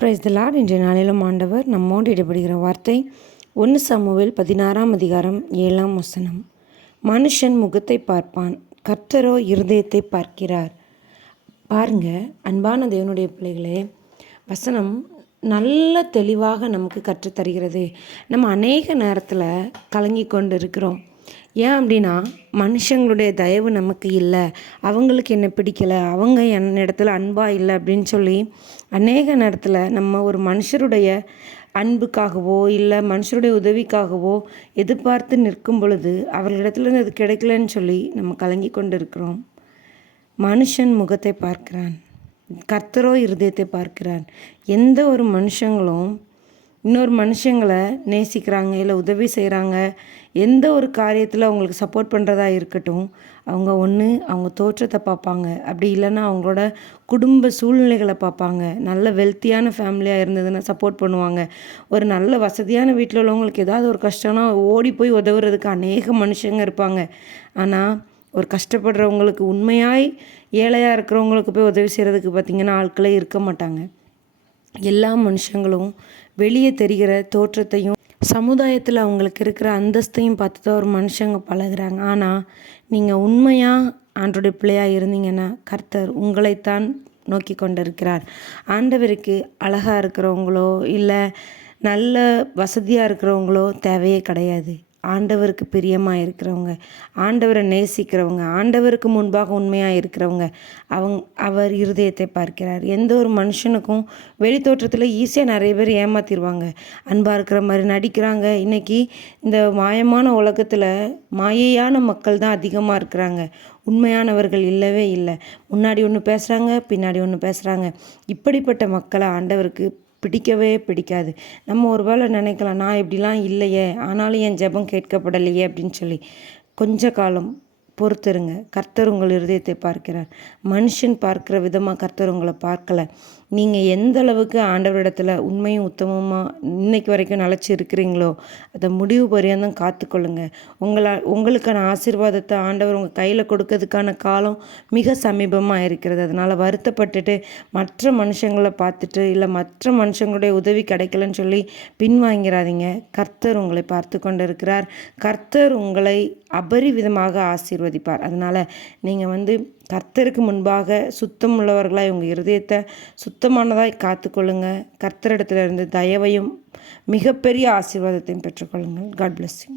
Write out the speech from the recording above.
Praise the Lord. இன்றைய நாளிலும் ஆண்டவர் நம்மோடு இடைப்படுகிற வார்த்தை 1 சாமுவேல் 16ஆம் அதிகாரம் 7ஆம் வசனம். மனுஷன் முகத்தை பார்ப்பான், கர்த்தரோ இருதயத்தை பார்க்கிறார். பாருங்க அன்பான தேவனுடைய பிள்ளைகளே, வசனம் நல்ல தெளிவாக நமக்கு கற்றுத்தருகிறது. நம்ம அநேக நேரத்தில் கலங்கி கொண்டு இருக்கிறோம். ஏன் அப்படின்னா, மனுஷங்களுடைய தயவு நமக்கு இல்லை, அவங்களுக்கு என்ன பிடிக்கலை, அவங்க என்னிடத்துல அன்பாக இல்லை அப்படின்னு சொல்லி அநேக நேரத்தில் நம்ம ஒரு மனுஷருடைய அன்புக்காகவோ இல்லை மனுஷருடைய உதவிக்காகவோ எதிர்பார்த்து நிற்கும் பொழுது அவர்களிடத்துலேருந்து அது கிடைக்கலன்னு சொல்லி நம்ம கலங்கி கொண்டு இருக்கிறோம். மனுஷன் முகத்தை பார்க்கிறான், கர்த்தரோ இருதயத்தை பார்க்கிறான். எந்த ஒரு மனுஷங்களும் இன்னொரு மனுஷங்களை நேசிக்கிறாங்க இல்லை உதவி செய்கிறாங்க, எந்த ஒரு காரியத்தில் அவங்களுக்கு சப்போர்ட் பண்ணுறதா இருக்கட்டும், அவங்க அவங்க தோற்றத்தை பார்ப்பாங்க, அப்படி இல்லைன்னா அவங்களோட குடும்ப சூழ்நிலைகளை பார்ப்பாங்க. நல்ல வெல்த்தியான ஃபேமிலியாக இருந்ததுன்னா சப்போர்ட் பண்ணுவாங்க. ஒரு நல்ல வசதியான வீட்டில் உள்ளவங்களுக்கு ஏதாவது ஒரு கஷ்டம்னா ஓடி போய் உதவுறதுக்கு அநேக மனுஷங்க இருப்பாங்க. ஆனால் ஒரு கஷ்டப்படுறவங்களுக்கு, உண்மையாய் ஏழையாக இருக்கிறவங்களுக்கு போய் உதவி செய்கிறதுக்கு பார்த்திங்கன்னா ஆட்களே இருக்க மாட்டாங்க. எல்லா மனுஷங்களும் வெளியே தெரிகிற தோற்றத்தையும் சமுதாயத்தில் அவங்களுக்கு இருக்கிற அந்தஸ்தையும் பார்த்து தான் ஒரு மனுஷங்க பழகுறாங்க. ஆனால் நீங்கள் உண்மையாக ஆண்டோடைய பிள்ளையாக இருந்தீங்கன்னா கர்த்தர் உங்களைத்தான் நோக்கி கொண்டு இருக்கிறார். ஆண்டவருக்கு அழகாக இருக்கிறவங்களோ இல்லை நல்ல வசதியாக இருக்கிறவங்களோ தேவையே கிடையாது. ஆண்டவருக்கு பிரியமாக இருக்கிறவங்க, ஆண்டவரை நேசிக்கிறவங்க, ஆண்டவருக்கு முன்பாக உண்மையாக இருக்கிறவங்க, அவர் இருதயத்தை பார்க்கிறார். எந்த ஒரு மனுஷனுக்கும் வெளி தோற்றத்தில் ஈஸியாக நிறைய பேர் ஏமாத்திடுவாங்க, அன்பாக இருக்கிற மாதிரி நடிக்கிறாங்க. இன்றைக்கி இந்த மாயமான உலகத்தில் மாயையான மக்கள் தான் அதிகமாக இருக்கிறாங்க. உண்மையானவர்கள் இல்லவே இல்லை. முன்னாடி ஒன்று பேசுகிறாங்க, பின்னாடி ஒன்று பேசுகிறாங்க. இப்படிப்பட்ட மக்களை ஆண்டவருக்கு பிடிக்கவே பிடிக்காது. நம்ம ஒரு வேளை நினைக்கலாம், நான் இப்படிலாம் இல்லையே, ஆனாலும் என் ஜெபம் கேட்கப்படலையே அப்படின்னு சொல்லி. கொஞ்ச காலம் பொறுத்துருங்க. கர்த்தர் உங்கள் இருதயத்தை பார்க்கிறார். மனுஷன் பார்க்குற விதமாக கர்த்தர் உங்களை பார்க்கலை. நீங்கள் எந்த அளவுக்கு ஆண்டவரிடத்துல உண்மையும் உத்தமமாக இன்னைக்கு வரைக்கும் நிலச்சி இருக்கிறீங்களோ அதை முடிவு பரியந்தம் காத்துக்கொள்ளுங்க. உங்களுக்கான ஆசீர்வாதத்தை ஆண்டவர் உங்கள் கையில் கொடுக்கறதுக்கான காலம் மிக சமீபமாக இருக்கிறது. அதனால் வருத்தப்பட்டுட்டு மற்ற மனுஷங்களை பார்த்துட்டு இல்லை மற்ற மனுஷங்களுடைய உதவி கிடைக்கலன்னு சொல்லி பின்வாங்கிறாதீங்க. கர்த்தர் உங்களை பார்த்து கொண்டு இருக்கிறார். கர்த்தர் உங்களை அபரிவிதமாக ஆசீர்வதிப்பார். அதனால் நீங்கள் கர்த்தருக்கு முன்பாக சுத்தம் உள்ளவர்களாய் உங்கள் இருதயத்தை சுத்தமானதாய் காத்துக்கொள்ளுங்க. கர்த்தரிடத்திலிருந்து தயவையும் மிகப்பெரிய ஆசீர்வாதத்தையும் பெற்றுக்கொள்ளுங்கள். God bless you.